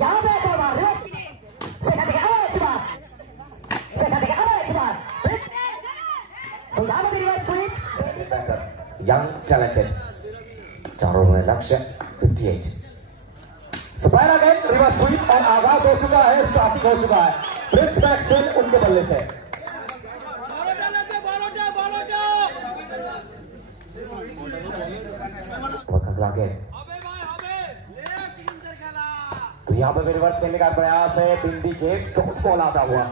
Young, talented. Charon Lakshya, 58. Spire again, reverse sweep और आगाज हो चुका है, स्टार्टिंग हो चुका है. Prince Maxwell उनके बल्ले से. तो यहाँ पे रिवर्स खेलने का प्रयास है, बिंदी के डॉट बॉल आता हुआ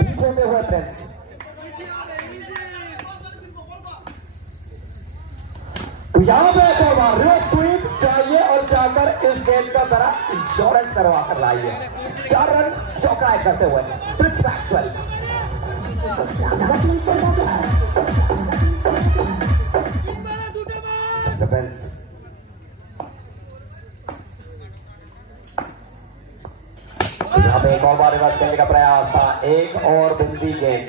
बीच होते हुए प्रिंस. तो यहाँ पे रिवर्स स्वीप चाहिए और जाकर इस गेम का तरह इंश्योरेंस करवा कर लाइए. 4 रन चौकाए करते हुए प्रिंस मैक्सवेल. डिफेंस यहाँ पे एक और बार रिवर्स करने का प्रयास था, एक और बिंदी गेम,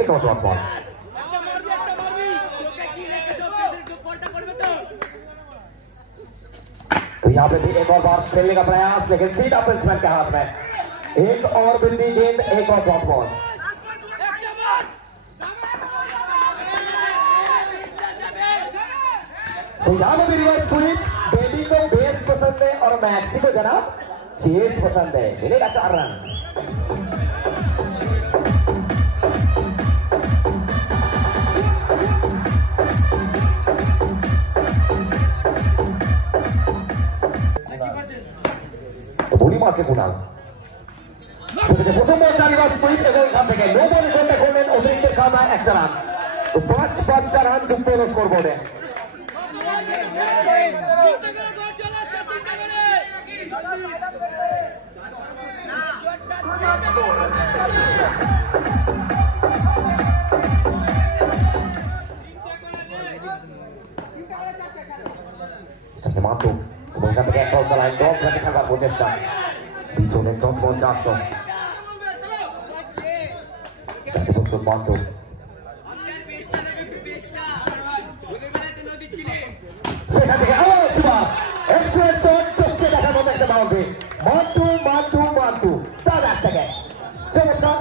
एक और डॉट बॉल. तो यहाँ पे भी एक और बार खेलने का प्रयास, लेकिन सीधा प्रिंसमैन के हाथ में. एक और बिंदी गेंद, एक और डॉट बॉल. तो यहाँ पे भी रिवर्स स्वीप. बेबी को बेस पसंद है और मैक्सी को जनाब चेस पसंद है. मिलेगा 4 रन. गोली मार के कुणाल প্রথম বল চারিবার স্পিড এবং এখান থেকে নো বলে গোলটা করলেন অতিরিক্তের খাতায় 1 রান. তো 5 রান যুক্ত হলো স্কোরবোর্ডে. Mato kemudian pakai cross line drop lagi kan Bundesliga di zona top Montaso satu untuk Mato sekarang dia awal coba excellent shot cukup akan membuat boundary. Mato tak ada lagi coba tak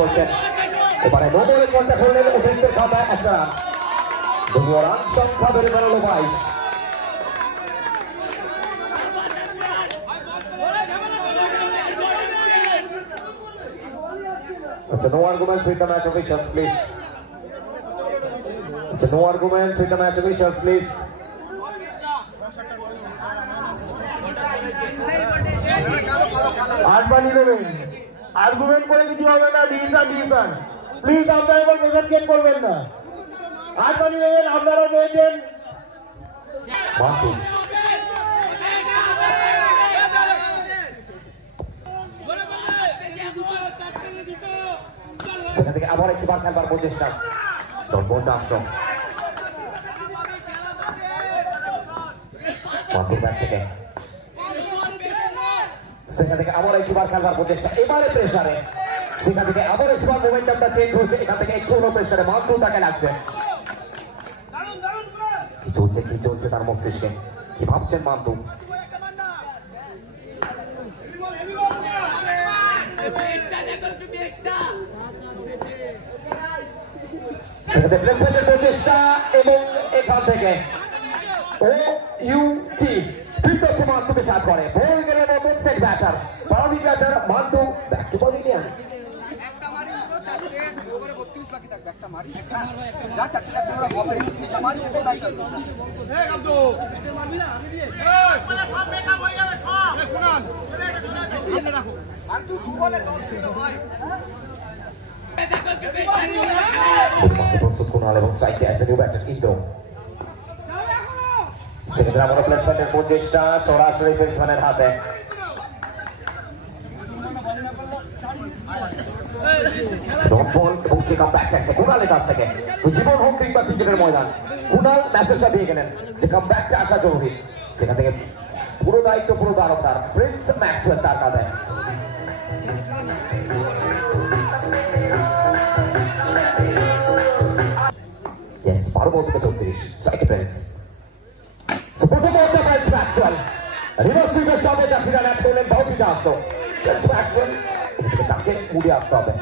চলছেন এবারে no বলে কোনটা করলেন অতিরিক্তের খাতায় 1 run. দুনিয়া run সংখ্যা বেড়ে দাঁড়ালো 22. No arguments with the match officials, please. No arguments with the match officials, please. আটবানি নেবেন, আর্গুমেন্ট করে কিছু হবে না. ডিসিশন প্লিজ আপনারা এবার মেজাজ গেম করবেন না. আটবানি নেবেন, আপনারা পেয়েছেন. সেখান থেকে আবার একবার খেলবার প্রচেষ্টা Montaso ব্যাট থেকে সেখান থেকে আবার একবার খেলবার প্রচেষ্টা. এবারে প্রেসারে সেখান থেকে আবার একবার মোমেন্টামটা চেঞ্জ হচ্ছে. এখান থেকে একটু হলো প্রেসারে মাত্র তাকে লাগছে. কি চলছে তার মস্তিষ্কে, কি ভাবছেন মান্তু? প্রচেষ্টা এবং এখান থেকে OUT ফিরতে মান্তুকে সাথ করে বল গেলে মতন সেট ব্যাটার স্বাভাবিক batter Mantu back to position. প্রস্তুত কুনাল এবং সাইডে আছে নিউ ব্যাটার ইন্দ্র. সেক্ষেত্রে আমরা প্লেসমেন্টের প্রচেষ্টা সরাসরি ব্যাটসম্যানের হাতে. ডট বল এবং চেক আপ ব্যাক ট্যাক্সে কুনালের কাছ থেকে জীবন হোম ক্রিকেট ক্রিকেটের ময়দান. কুনাল মেসেজটা দিয়ে গেলেন যে কামব্যাকটা আসা জরুরি। সেখান থেকে পুরো দায়িত্ব পুরো দারোগার প্রিন্স ম্যাক্সওয়েল তার কাঁধে। Yes, 12-34 strike Prince. প্রথম বলটা প্রিন্স ম্যাক্সওয়েল রিভার্স সুইপের সামনে যাচ্ছি না ছেলেন বাউন্ডারিতে আসলো প্রিন্স ম্যাক্সওয়েল। তাকে মুড়ে আসতে হবে।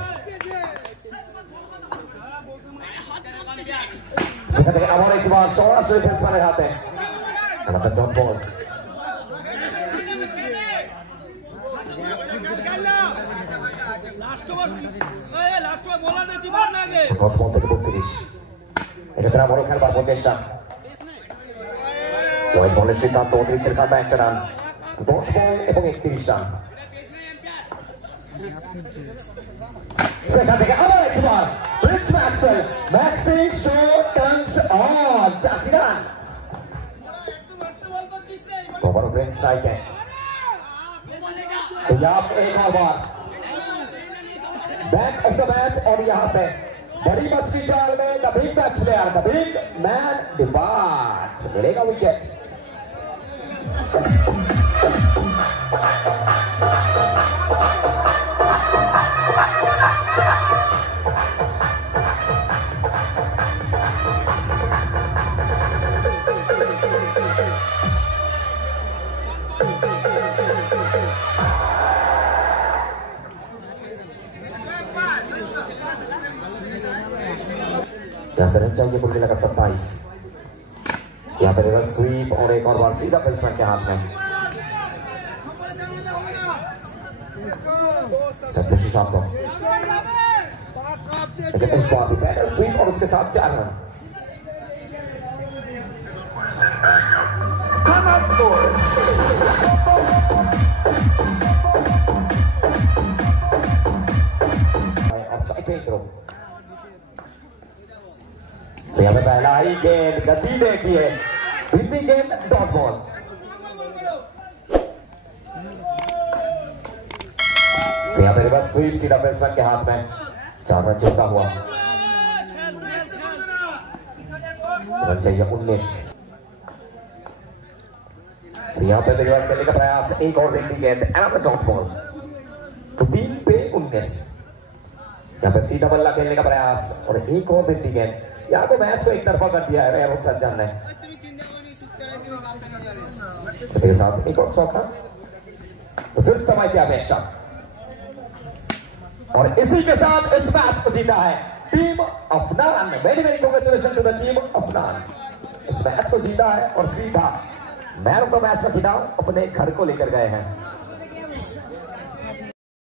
সেখান থেকে আবার একবার সরাসরি প্রিন্সের হাতে আমাদের ডট বল। এটা বড় খেলবার প্রচেষ্টা। বলের সিদ্ধান্ত অতিরিক্তের কাটা একটা রান 10 বল এবং 31 রান। সেখান থেকে আবার একবার Prince Maxwell maxing show turns on 4 run. Over Prince strike है तो यहाँ एक और बार बैक ऑफ द मैच और यहाँ से बड़ी मछली चाल में the big match player the big man departs मिलेगा विकेट। यहाँ से रन चाहिए बुलबुल लगा 27। यहाँ पे रिवर्स स्वीप और एक और बार सीधा बैट्समैन के हाथ में। सत्ताईस शाम को लेकिन इस बार भी बैटर स्वीप और उसके साथ 4 रन। और साइकिल करो तो यहाँ पे पहला ही गेंद गति देखिए बीती गेंद डॉट बॉल। तो यहाँ पे रिवर्स स्वीप सीधा बैट्समैन के हाथ में 4 रन चलता हुआ। रन चाहिए 19। तो यहाँ पे रिवर्स करने का प्रयास एक और बीती गेंद एंड डॉट बॉल तो 3 पे 19। यहाँ पे सीधा बल्ला खेलने का प्रयास और एक और बीती गेंद। यहाँ को मैच को एक तरफा कर दिया है वैभव सज्जन ने। इसके साथ एक और चौका तो सिर्फ समय की अपेक्षा और इसी के साथ इस मैच को जीता है team Afnan. Very very congratulation to the team Afnan. इस मैच को जीता है और सीधा मैन ऑफ द मैच का खिताब अपने घर को लेकर गए हैं।